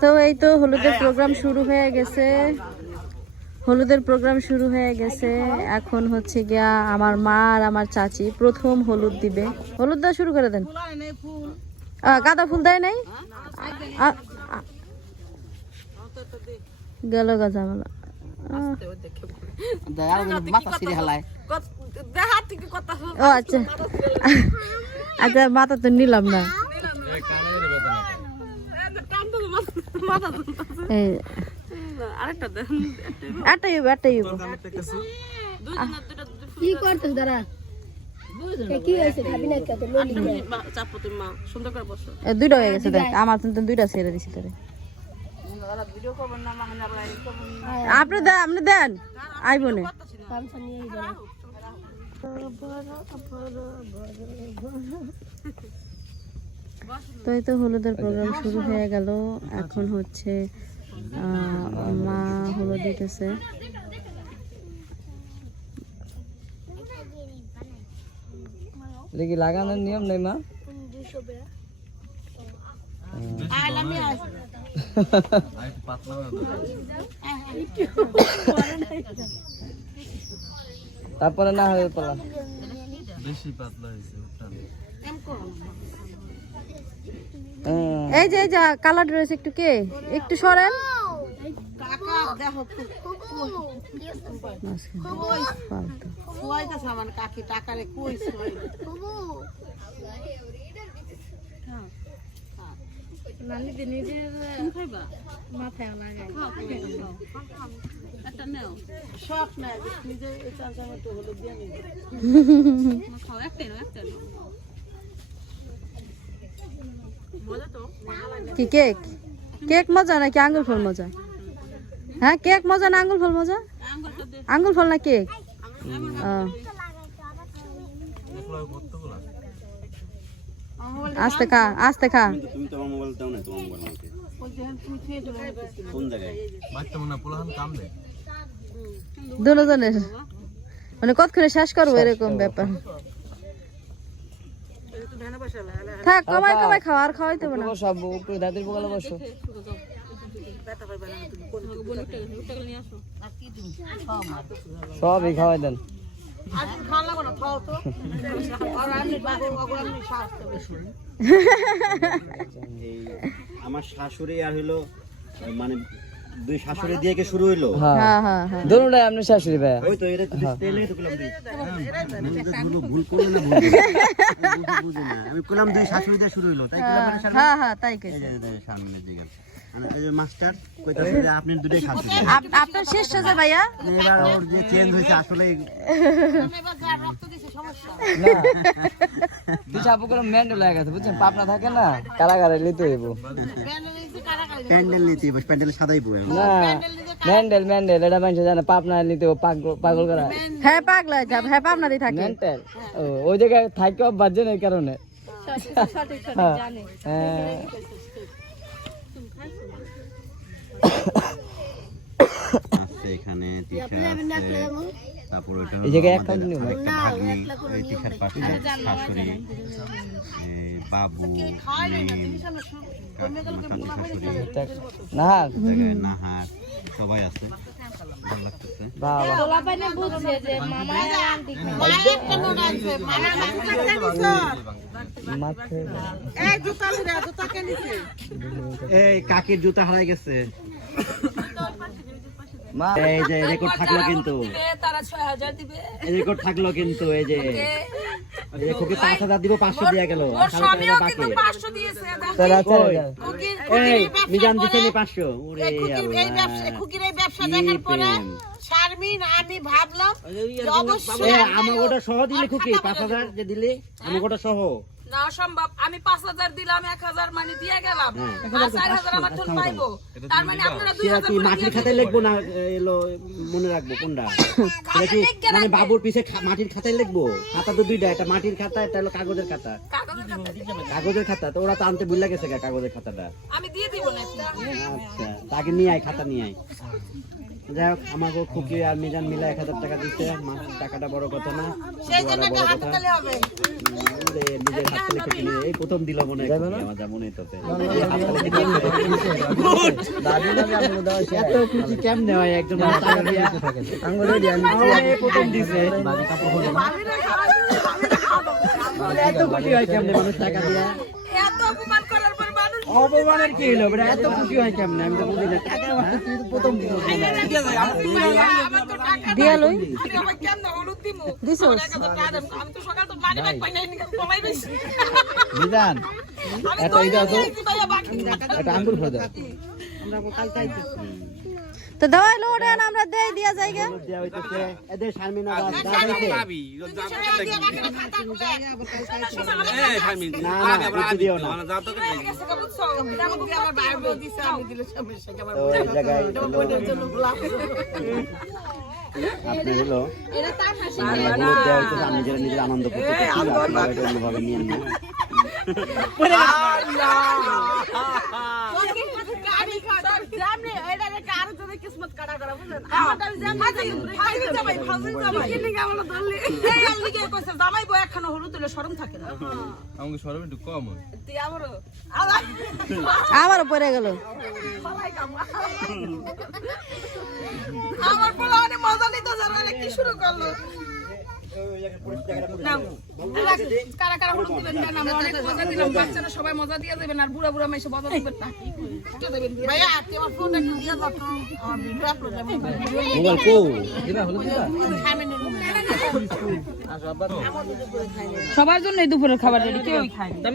তো এই তো হলুদের প্রোগ্রাম শুরু হয়ে গেছে। হলুদের প্রোগ্রাম শুরু হয়ে গেছে। এখন হচ্ছে গিয়া আমার মা আর আমার চাচি প্রথম হলুদ দিবে। হলুদ দেওয়া শুরু করে দেন। গাঁদা ফুল দেয় নাই? গেল গাজা মালা মাথা সিরে হালায় ও আচ্ছা। আচ্ছা মাথা তো নিলাম না। কি করতেছ দাঁড়া? এ কি হয়েছে? খাবি না কত ললি মা চাপো তুমি মা সুন্দর করে বসো। এ, দুইটা হয়ে গেছে দেখ। আমার তো দুইটা ছেড়ে দিছি তোরে। আপনি দেন আপনি দেন। আইব নে। এই দাঁড়া। তো এই তো হলুদের প্রোগ্রাম শুরু হয়ে গেল। এখন হচ্ছে আহ, মা হলুদ দিতেছে। কি লাগানোর নিয়ম নেই মা? তারপরে না হয়ে পড়া হ্যাঁ এই যে এই যে যা কালার ড্রেস একটু কে? একটু সরেন। ফালতু। মাথায় লাগাই একটা নেও খাও একটাই নাও একটাই নাও মজা তো কি কেক? কেক মজা নাকি আঙ্গুল ফল মজা? হ্যাঁ কেক মজা না আঙ্গুল ফল মজা? আঙ্গুল ফল না কেক। আস্তে খা আস্তে খা। তুমি দাও না তোমার মোবাইল জায়গায় দুজনের। মানে কতক্ষণে শেষ করব এরকম ব্যাপার? থাক কমাই কমাই আর খাওয়াই দেবো না। বসো আব্বু একটু দাদির বগালে বসো সবই খাওয়াই দেন। আমার শাশুড়ি আর হইল মানে দুই শাশুড়ি দিয়ে কে শুরু হইল? হ্যাঁ। হ্যাঁ হ্যাঁ হ্যাঁ। ধরুন আপনার শাশুড়ি ভাইয়া ওই তো এটা তো তেলে তো কইলাম দুই। ভুল ভুল করলে না ভুল বুঝি- বুঝি না আমি কইলাম দুই শাশুড়ি দিয়ে শুরু হইল তাই কইলাম মানে শাশুড়ি হ্যাঁ হ্যাঁ তাই এই কেছে যে- এই যে সামনে দিকে মানে এই যে মাস্টার কইতাছে যে আপনি দুটোই আপনার শেষ হয়েছে ভাইয়া? এবার ওর যে চেঞ্জ হয়েছে আসলে না। করে মেন্ডেল হয়ে গেছে বুঝছেন? পাপনা থাকে না কারাগারে লিতে হইব। প্যান্ডেল নিতে হবে প্যান্ডেল সাদাই বই না মেন্ডেল মেন্ডেল এটা মানুষ জানে পাপনা নিতে হইব, পাগল পাগল করা। হ্যাঁ পাগলা যাব হ্যাঁ আপনারই থাকে। মেন্টাল ও ওই জায়গায় থাকেও বাজে না এই কারণে। হ্যাঁ। হ্যাঁ। এখানে আছে তারপর এই জায়গায় একটা এই তিশার পাশে শাশুড়ি বাবু না জায়গায় নাহার সবাই আছে ভালো লাগতেছে। এই কাকির জুতা হারাই গেছে। মা এই যে রেকর্ড থাকল কিন্তু। তারা দিবে। রেকর্ড থাকল কিন্তু এই যে। হাজার দিব পাঁচশো দিয়ে গেল। বাকি। পাঁচশো দিয়েছে তাহলে আচ্ছা এই মিজান দিছে নি পাঁচশো? ওরে খুকির এই ব্যবসা দেখার পরে শারমিন আমি ভাবলাম অবশ্যই সহ দিলে খুকি পাঁচ হাজার যে দিলে আমার গোটা সহ। না সম্ভব। আমি পাঁচ হাজার দিলাম এক হাজার মানে দিয়ে গেলাম। আর চার হাজার আমার টোল পাইবো। তার মানে আপনারা দুই হাজার মাটির খাতায় লিখব না এলো মনে রাখব কোনটা? এটা মানে বাবুর পিছে খা- মাটির খাতায় লিখব? খাতা তো দুইটা একটা মাটির খাতা একটা হলো কাগজের খাতা। কাগজের খাতা। তো ওরা তো আনতে ভুলে গেছে কাগজের খাতাটা। আমি দিয়ে দিব না আচ্ছা তাকে নিয়ে আয় খাতা নিয়ে আয়। যাই হোক আমাকে খুকি আর মিজান মিলে এক হাজার টাকা দিচ্ছে টাকাটা বড় কথা না সেই বড় কথা নিজের হাত এই প্রথম দিল মনে হয় আমার যা মনে। এত খুশি কেমনে হয় একজন টাকা দিয়া? আমার এই প্রথম দিছে। এত খুশি হয় কেমনে মানুষ টাকা দিয়া এত অপমান করার পর মানুষ অপমানের কি হলো বেটা? এত খুশি হয় কেমনে আমি তো বুঝি না টাকা প্রথম দিয়া লই? দিছোস? মানি এটা এটা তো এটা আঙ্গুর ফেলে দাও তো দেওয়াই লো ওটা আমরা দেই দিয়া জায়গা দেয়া হইতেছে এদের শারমিনা না কিছু দিও না। তো এই জায়গায় আপনি হলো। আমি যেটা নিজের আনন্দ করতে অন্যভাবে আমারও পরে গেল। আমার পোলা অনেক মজা নিতে যারা কি শুরু করল। কারা কারা হলুদ দিবেন? না আমরা অনেক মজা দিলাম। বাচ্চারা সবাই মজা দিয়ে দেবেন আর বুড়া বুড়া মেসে মজা দিবেন না। কে দেবেন দিয়ে? ভাইয়া তুই ফোনটা একটু দিয়ে দাও তো। আমার ভিডিও আপলোড আমি মোবাইল কো? সবার জন্য দুপুরের খাবার রেডি কেউই খায় না।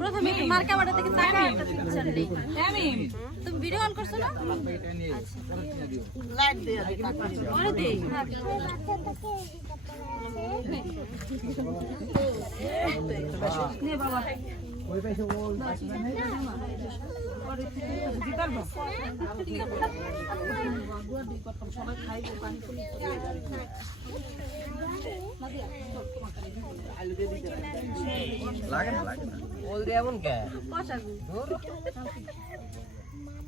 প্রথমে মার্কা বাটা থেকে একটা পিকচার নেই। তামিম, তুমি ভিডিও অন করছ না? লাইট দিয়ে ওরে দে ওল দিয়ে এমন কে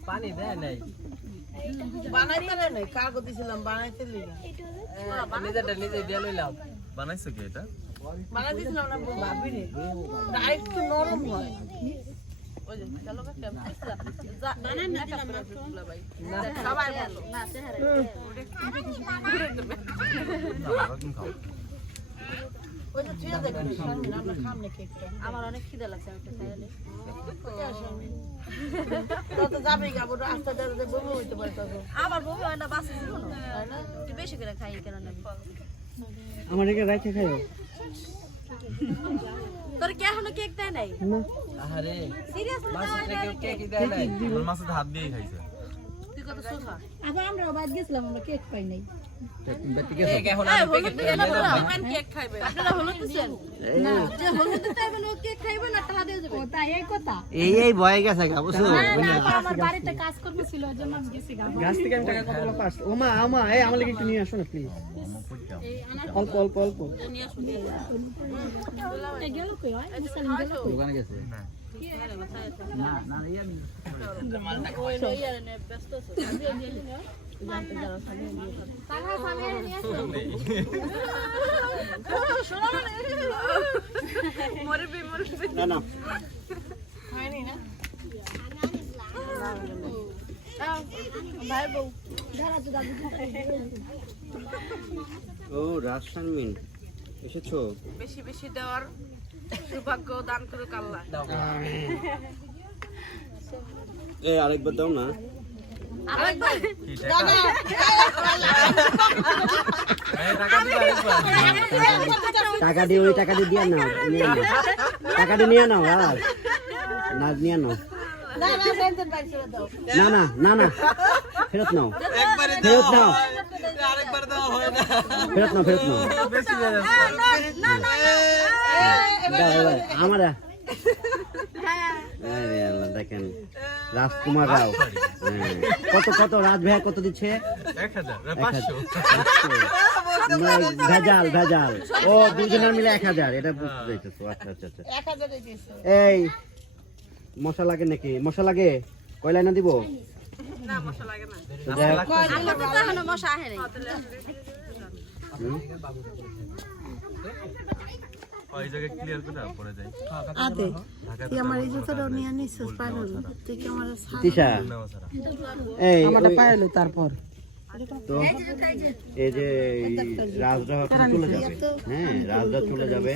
পানি দেয় নাই বানাইতে নাই কাগজ দিছিলাম বানাইতে লিগা নিজেরটা নিজে দিয়ে লইলাম বানাইছো কি এটা? বানাই দিছিলাম না ভাবি রে নরম হয়। আমরা অনেক খিদে লাগছে আবার বমি হয় না বাসে বেশি করে খাই কেন আমার একে রাইতে খাইও তোর কে এখনও কেক দেয় নাই? আরে সিরিয়াসলি মাসে কেউ কেক দেয় নাই। আমার মাছের হাত দিয়ে খাইছে। তুই কত সোফা কেক আমরা বাদ গেছিলাম আমরা কেক পাই আপনারা যে ও এই কথা? এই এই ভয় গেছে গা বুঝছ? আমার বাড়িতে কাজ করবে ছিল জন্য আমি গেছি গা। গাছ থেকে আমি টাকা কতগুলো পাস ওমা আমা এই আমার লাগি একটু নিয়ে আসো না প্লিজ অল্প অল্প অল্প। দোকানে গেছে। ব্যস্ত না না ও রাজশানমিন। এসেছ? বেশি বেশি দেওয়ার সৌভাগ্য দান করে আল্লাহ। এ আরেকবার দাও না। টাকা দিয়ে ওই টাকা দিয়ে দিয়ে নাও নিয়ে নাও টাকা দিয়ে নিয়ে নাও আর না নিয়ে নাও না না না না ফেরত নাও ফেরত নাও ফেরত নাও ফেরত নাও আমার দেখেন। রাজকুমার রাও। হ্যাঁ। কত কত রাজ ভাইয়া কত দিচ্ছে? ভেজাল ভেজাল। ও দুজনের মিলে এক হাজার। এটা বুঝতে চাইতেছো আচ্ছা আচ্ছা আচ্ছা। দিয়েছে। এই মশা লাগে নাকি? মশা লাগে? কয়লা না দিব? না ওই জায়গায় ক্লিয়ার করে পরে যাই আদে তুই আমার এই জুতোটা নিয়ে নিছিস পারুল তুই কি আমার তিশা এই আমারটা ওই- তারপর। তো এই যে রাজরা চলে যাবে। হ্যাঁ রাজরা চলে যাবে।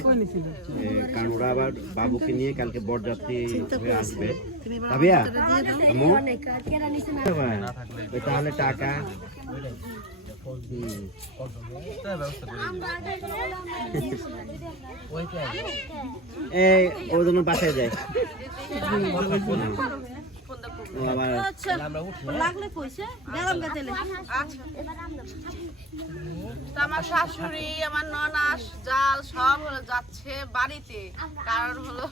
কারণ ওরা আবার বাবুকে নিয়ে কালকে বরযাত্রী হয়ে আসবে। ভাবিয়া তাহলে টাকা। ওই জন্য বাসায় যায়। ও আবার লাগলে পয়সা গেলাম গেলে তো আমার শাশুড়ি আমার ননাস জাল সব হলো যাচ্ছে বাড়িতে। কারণ হলো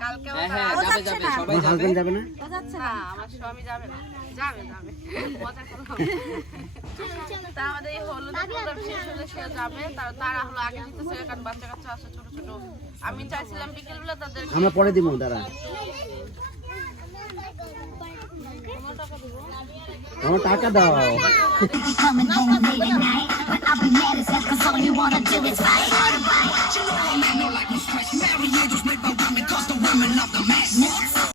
কালকে হ্যাঁ হ্যাঁ যাবে যাবে আমার না? না। আমার স্বামী যাবে না। যাবে যাবে মজা তা আমাদের এই হলুদ প্রোগ্রাম শেষ হলে সে যাবে। তার তারা হলো আগে দিতেছে কারণ বাচ্চা কাচ্চা আছে ছোট ছোট। আমি চাইছিলাম বিকেলবেলা তাদের আমরা পরে দিব দাঁড়া। I'm not a dog. You come and hold me tonight. But I'll be mad as hell because all you want to do is fight. You know, I'm not like a stress. Marry you, just make my women cause the women of the mess.